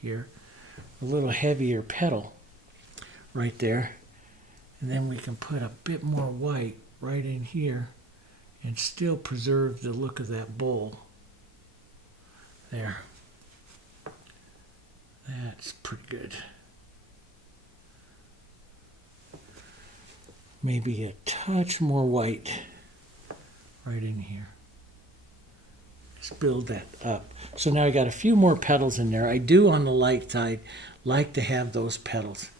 here. A little heavier petal right there. And then we can put a bit more white right in here and still preserve the look of that bowl. There. That's pretty good. Maybe a touch more white right in here. Let's build that up. So now I got a few more petals in there. I do on the light side like to have those petals.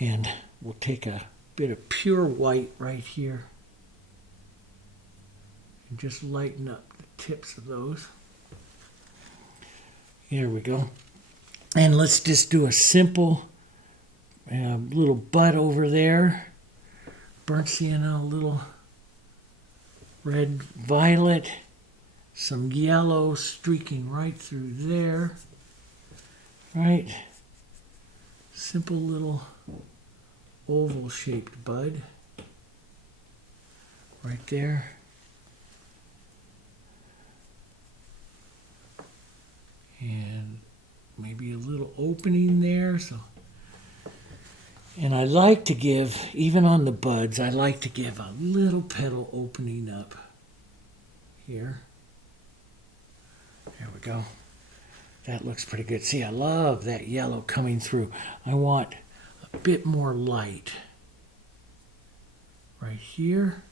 And we'll take a bit of pure white right here. And just lighten up the tips of those. Here we go. And let's just do a simple little bud over there. Burnt sienna, a little red violet. Some yellow streaking right through there. Right. Simple little oval shaped bud. Right there. And maybe a little opening there. And I like to give, even on the buds, I like to give a little petal opening up here. There we go. That looks pretty good. See, I love that yellow coming through. I want a bit more light right here.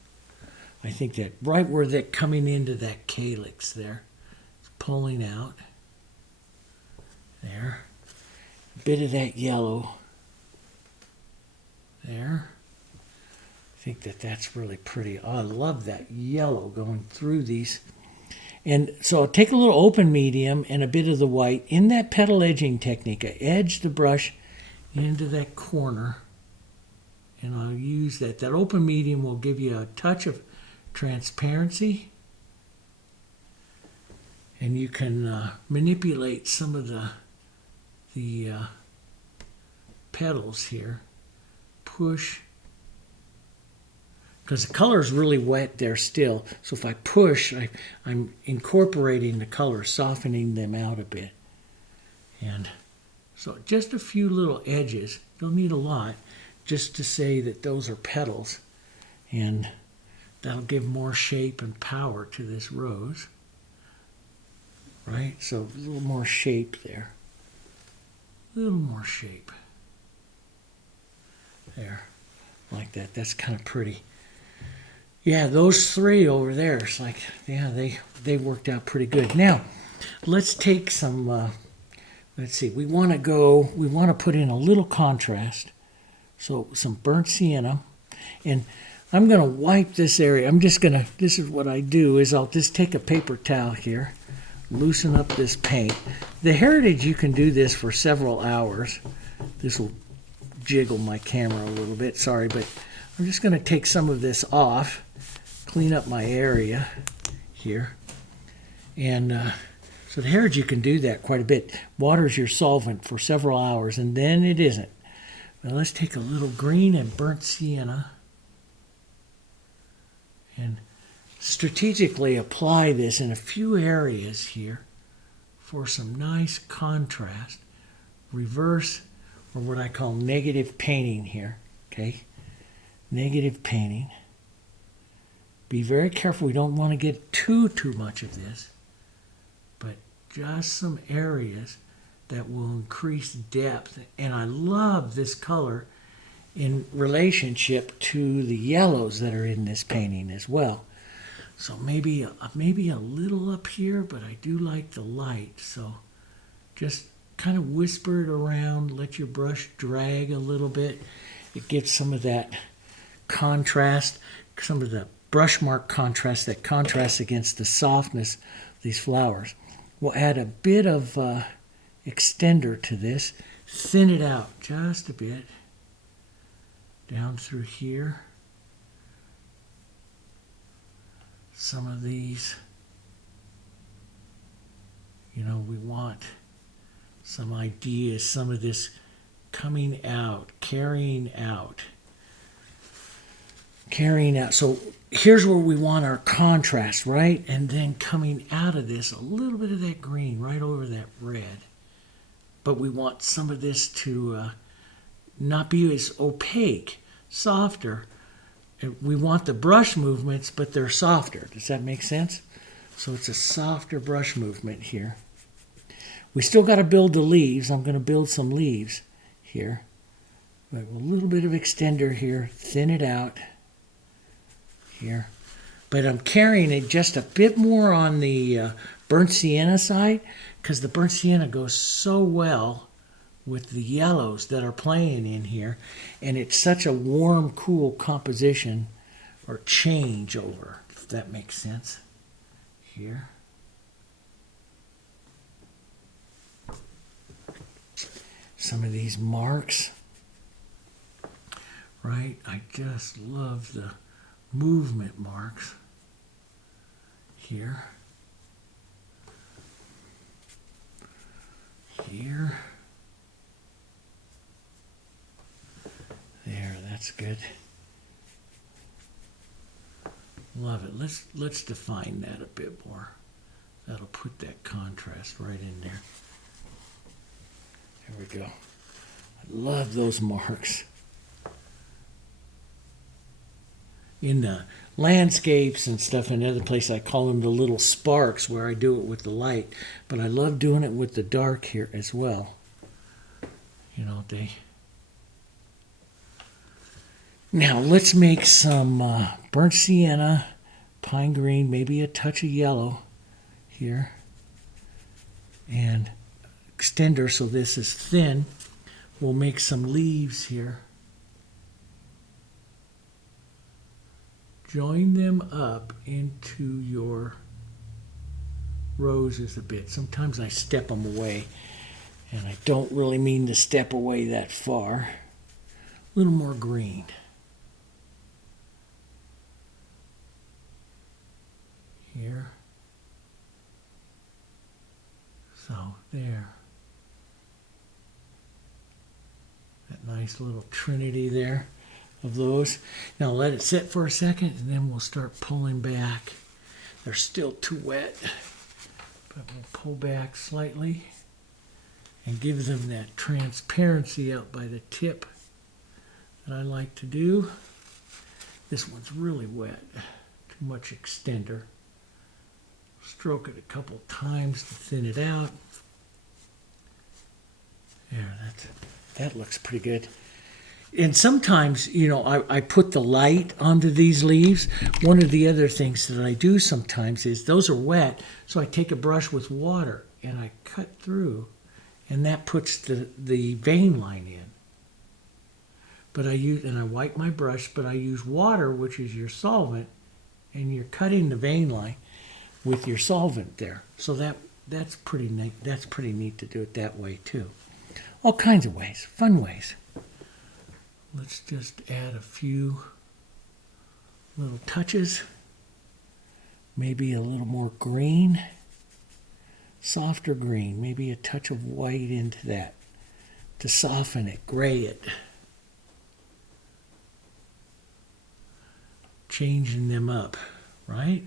I think that right where that coming into that calyx there, it's pulling out. There. A bit of that yellow there. I think that's really pretty. Oh, I love that yellow going through these. And so I'll take a little open medium and a bit of the white in that petal edging technique. I edge the brush into that corner and I'll use that. That open medium will give you a touch of transparency and you can manipulate some of the petals here. Push. Because the color is really wet there still. So if I push, I'm incorporating the color, softening them out a bit. And so just a few little edges. Don't need a lot, just to say that those are petals. And that'll give more shape and power to this rose. Right? So a little more shape there. A little more shape. There. Like that. That's kind of pretty. Yeah, those three over there, it's like, yeah, they worked out pretty good. Now, let's take some, let's see, we want to put in a little contrast. So some burnt sienna. And I'm going to wipe this area. This is what I do, is I'll just take a paper towel here, loosen up this paint. The Heritage, you can do this for several hours. This will jiggle my camera a little bit, sorry, but I'm just going to take some of this off. Clean up my area here. And so the Heritage, you can do that quite a bit. Waters your solvent for several hours, and then it isn't. Now let's take a little green and burnt sienna and strategically apply this in a few areas here for some nice contrast. reverse, or what I call negative painting here, okay? Negative painting. Be very careful. We don't want to get too much of this, but just some areas that will increase depth. And I love this color in relationship to the yellows that are in this painting as well. So maybe a little up here, but I do like the light. So just kind of whisper it around, let your brush drag a little bit. It gets some of that contrast, some of the brush mark contrast that contrasts against the softness of these flowers. We'll add a bit of extender to this, thin it out just a bit, down through here. Some of these, you know, we want some ideas, some of this coming out, carrying out. So here's where we want our contrast, right? And then coming out of this, a little bit of that green right over that red. But we want some of this to not be as opaque, softer. We want the brush movements, but they're softer. Does that make sense? So it's a softer brush movement here. We still got to build the leaves. I'm going to build some leaves here. But a little bit of extender here, thin it out here. But I'm carrying it just a bit more on the burnt sienna side, because the burnt sienna goes so well with the yellows that are playing in here. And it's such a warm, cool composition or change over, if that makes sense. Here. Some of these marks, right? I just love the movement marks here. Here. There, that's good. Love it. Let's define that a bit more. That'll put that contrast right in there. There we go. I love those marks. In the landscapes and stuff in other places, I call them the little sparks where I do it with the light. But I love doing it with the dark here as well. You know, Now let's make some burnt sienna, pine green, maybe a touch of yellow here. And extender, so this is thin. We'll make some leaves here. Join them up into your roses a bit. Sometimes I step them away, and I don't really mean to step away that far. A little more green. Here. So, there. That nice little trinity there of those. Now let it sit for a second, and then we'll start pulling back. They're still too wet, but we'll pull back slightly and give them that transparency out by the tip that I like to do. This one's really wet, too much extender. Stroke it a couple times to thin it out. There, that looks pretty good. And sometimes, you know, I put the light onto these leaves. One of the other things that I do sometimes is, those are wet, so I take a brush with water and I cut through, and that puts the vein line in. But I wipe my brush, but I use water, which is your solvent, and you're cutting the vein line with your solvent there. So that's pretty neat. That's pretty neat to do it that way too. All kinds of ways, fun ways. Let's just add a few little touches. Maybe a little more green, softer green, maybe a touch of white into that to soften it, gray it. Changing them up, right?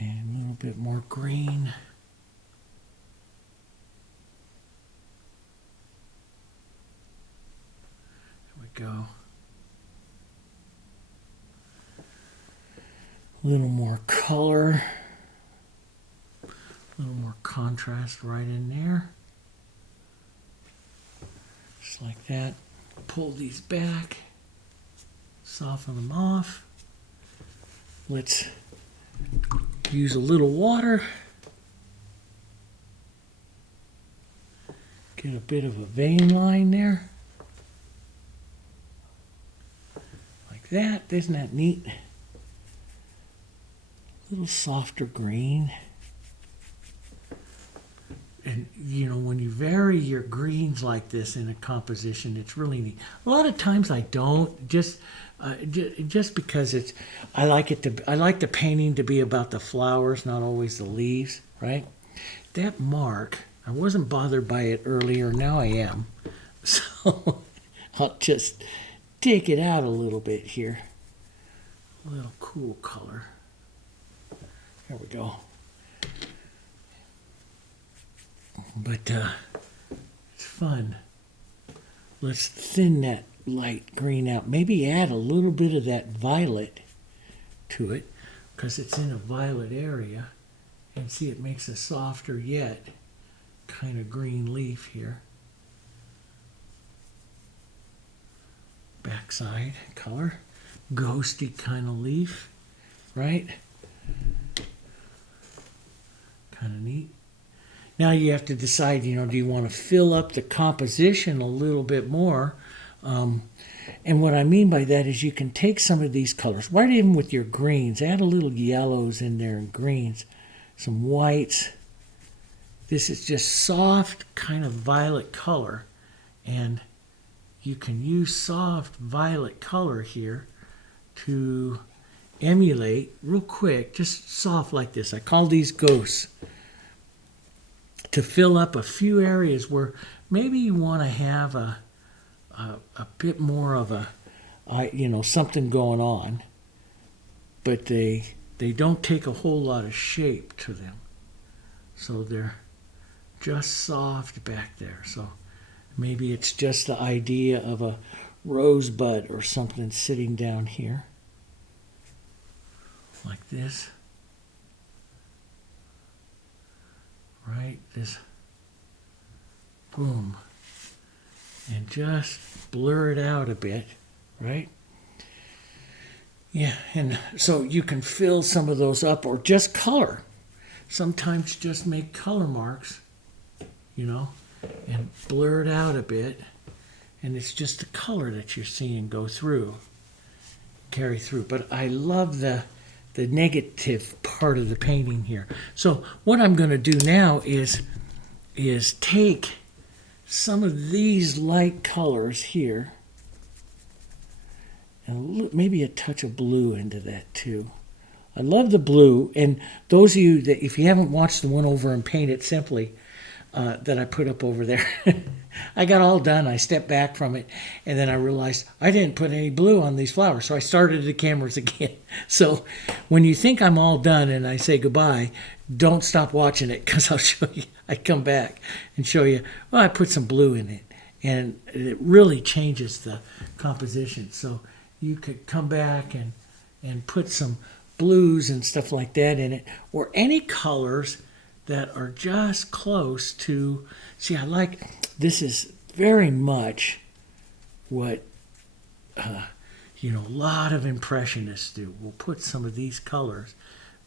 And a little bit more green. go. A little more color. A little more contrast right in there. Just like that. Pull these back. Soften them off. Let's use a little water. Get a bit of a vein line there. Like that. Isn't that neat? A little softer green. And, you know, when you vary your greens like this in a composition, it's really neat. A lot of times I don't, just because it's, I like the painting to be about the flowers, not always the leaves, right? That mark, I wasn't bothered by it earlier, now I am. So I'll just take it out a little bit here. A little cool color. There we go. But it's fun. Let's thin that light green out. Maybe add a little bit of that violet to it because it's in a violet area. And see, it makes a softer yet kind of green leaf here. Backside color. Ghosty kind of leaf, right? Kind of neat. Now you have to decide, you know, do you want to fill up the composition a little bit more? And what I mean by that is you can take some of these colors, right even with your greens, add a little yellows in there and greens, some whites. This is just soft kind of violet color. And you can use soft violet color here to emulate real quick, just soft like this. I call these ghosts. To fill up a few areas where maybe you want to have a bit more of a, you know, something going on, but they don't take a whole lot of shape to them. So they're just soft back there. So maybe it's just the idea of a rosebud or something sitting down here. Like this. Right, this, boom, and just blur it out a bit, right? Yeah, and so you can fill some of those up or just color. Sometimes just make color marks, you know, and blur it out a bit, and it's just the color that you're seeing go through, carry through. But I love the negative part of the painting here. So what I'm going to do now is take some of these light colors here and maybe a touch of blue into that too. I love the blue, and those of you that, if you haven't watched the one over in Paint It Simply that I put up over there, I got all done. I stepped back from it, and then I realized I didn't put any blue on these flowers, so I started the cameras again. So when you think I'm all done and I say goodbye, don't stop watching it, because I'll show you. I come back and show you, well, I put some blue in it, and it really changes the composition. So you could come back and put some blues and stuff like that in it, or any colors that are just close to, see, I like, this is very much what, you know, a lot of impressionists do. We'll put some of these colors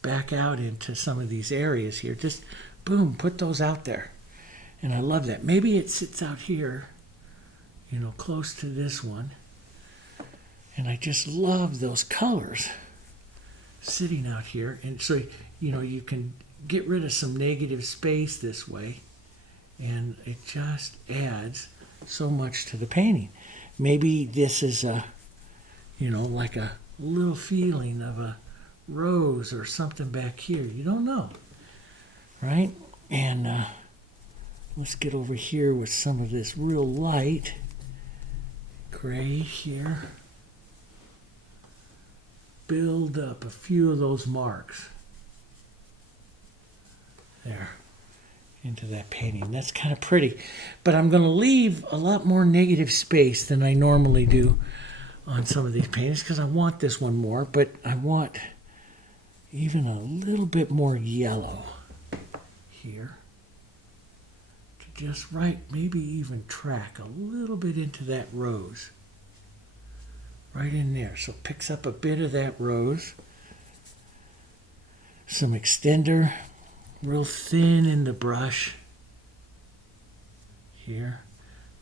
back out into some of these areas here. Just, boom, put those out there. And I love that. Maybe it sits out here, you know, close to this one. And I just love those colors sitting out here. And so, you know, you can get rid of some negative space this way, and it just adds so much to the painting. Maybe this is a, you know, like a little feeling of a rose or something back here. You don't know, right? And let's get over here with some of this real light gray here. Build up a few of those marks. There. into that painting. That's kind of pretty. But I'm going to leave a lot more negative space than I normally do on some of these paintings because I want this one more, but I want even a little bit more yellow here to just maybe even track a little bit into that rose. Right in there. So it picks up a bit of that rose. Some extender, real thin in the brush here.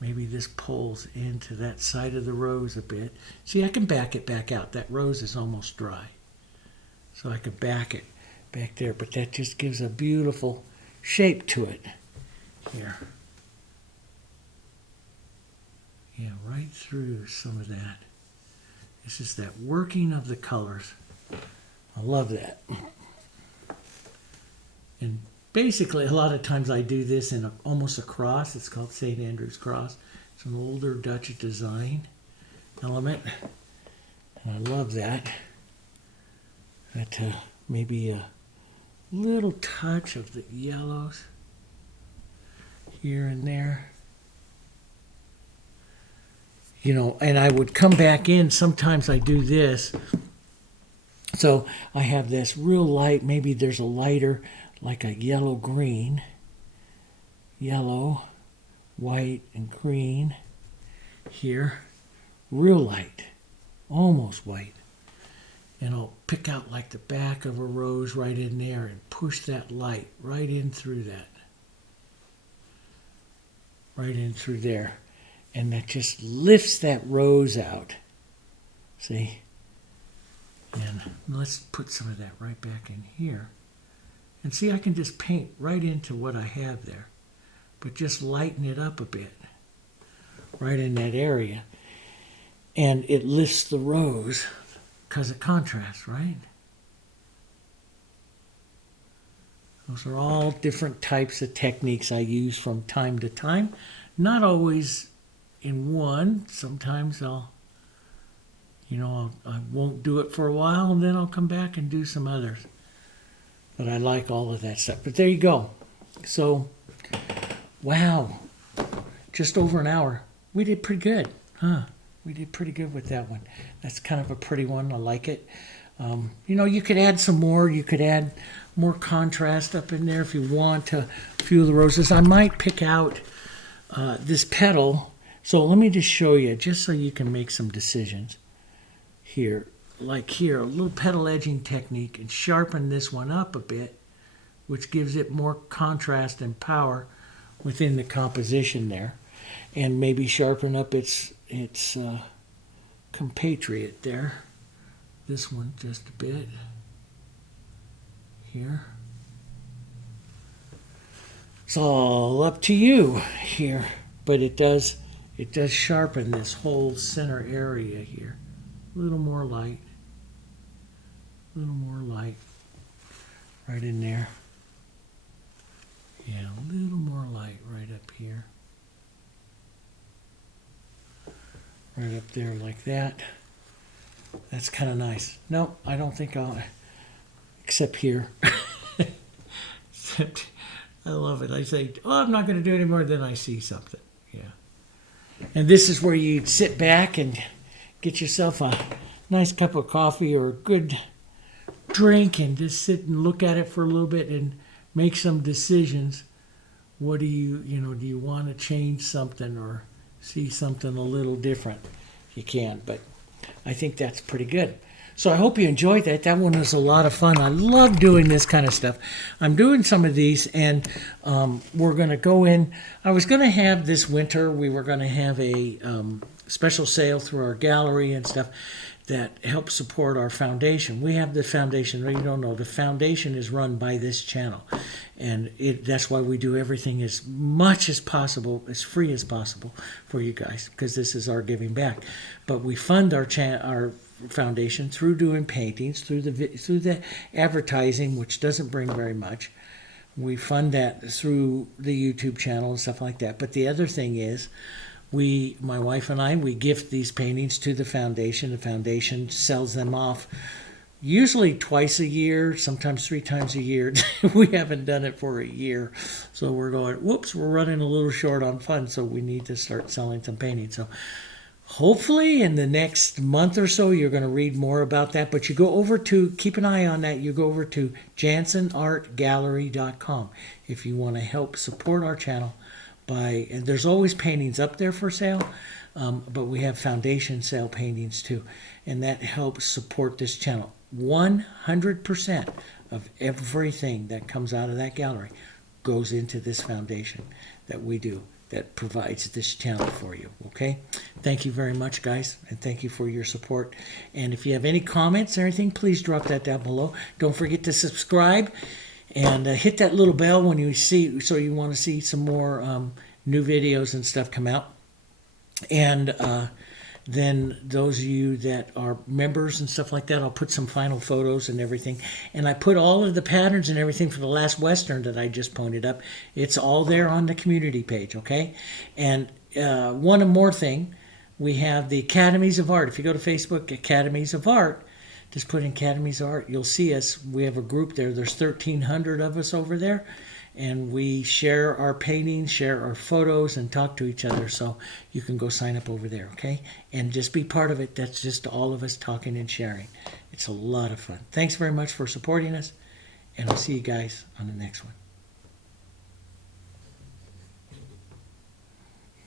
Maybe this pulls into that side of the rose a bit. See, I can back it back out. That rose is almost dry. So I could back it back there, but that just gives a beautiful shape to it here. Yeah, right through some of that. It's just that working of the colors. I love that. And basically, a lot of times I do this in almost a cross. It's called St. Andrew's Cross. It's an older Dutch design element. And I love that. That maybe a little touch of the yellows here and there. You know, and I would come back in. Sometimes I do this. So I have this real light. Maybe there's a lighter, like a yellow-green. Yellow, white, and green here. Real light. Almost white. And I'll pick out like the back of a rose right in there and push that light right in through that. Right in through there. And that just lifts that rose out. See? And let's put some of that right back in here. And see, I can just paint right into what I have there. But just lighten it up a bit. Right in that area. And it lifts the rose because of contrast, right? Those are all different types of techniques I use from time to time. Not always in one. Sometimes I won't do it for a while and then I'll come back and do some others. But I like all of that stuff. But there you go. So, wow. Just over an hour. We did pretty good, huh? We did pretty good with that one. That's kind of a pretty one. I like it. You could add some more. You could add more contrast up in there if you want to a few of the roses. I might pick out this petal. So let me just show you, just so you can make some decisions here. Like here, a little petal edging technique, and sharpen this one up a bit, which gives it more contrast and power within the composition there. And maybe sharpen up its compatriot there. This one just a bit here. It's all up to you here, but it does sharpen this whole center area here. A little more light. A little more light right in there. Yeah, a little more light right up here. Right up there like that. That's kind of nice. No, I don't think I'll, except here. Except, I love it. I say, I'm not going to do any more than I see something. Yeah. And this is where you sit back and get yourself a nice cup of coffee or a good drink and just sit and look at it for a little bit and make some decisions. What do you want to change something or see something a little different? You can, but I think that's pretty good. So I hope you enjoyed that. That one was a lot of fun. I love doing this kind of stuff. I'm doing some of these, and we're going to go in. I was going to have this winter, we were going to have a special sale through our gallery and stuff that helps support our foundation. We have the foundation. You don't know, the foundation is run by this channel. And that's why we do everything as much as possible, as free as possible for you guys, because this is our giving back. But we fund our foundation through doing paintings, through the advertising, which doesn't bring very much. We fund that through the YouTube channel and stuff like that. But the other thing is, my wife and I, we gift these paintings to the foundation. The foundation sells them off usually twice a year, sometimes 3 times a year. We haven't done it for a year. So we're going, whoops, we're running a little short on funds, so we need to start selling some paintings. So hopefully in the next month or so, you're going to read more about that. But you go over to, keep an eye on that, you go over to jansenartgallery.com if you want to help support our channel. And there's always paintings up there for sale, but we have foundation sale paintings too. And that helps support this channel. 100% of everything that comes out of that gallery goes into this foundation that we do, that provides this channel for you. Okay, thank you very much, guys, and thank you for your support. And if you have any comments or anything, please drop that down below. Don't forget to subscribe and hit that little bell when you see, so you want to see some more new videos and stuff come out. And then those of you that are members and stuff like that, I'll put some final photos and everything. And I put all of the patterns and everything for the last Western that I just pointed up. It's all there on the community page, okay? And one more thing, we have the Academies of Art. If you go to Facebook, Academies of Art, just put in Academies of Art, you'll see us. We have a group there. There's 1,300 of us over there. And we share our paintings, share our photos, and talk to each other. So you can go sign up over there, okay? And just be part of it. That's just all of us talking and sharing. It's a lot of fun. Thanks very much for supporting us, and I'll see you guys on the next one.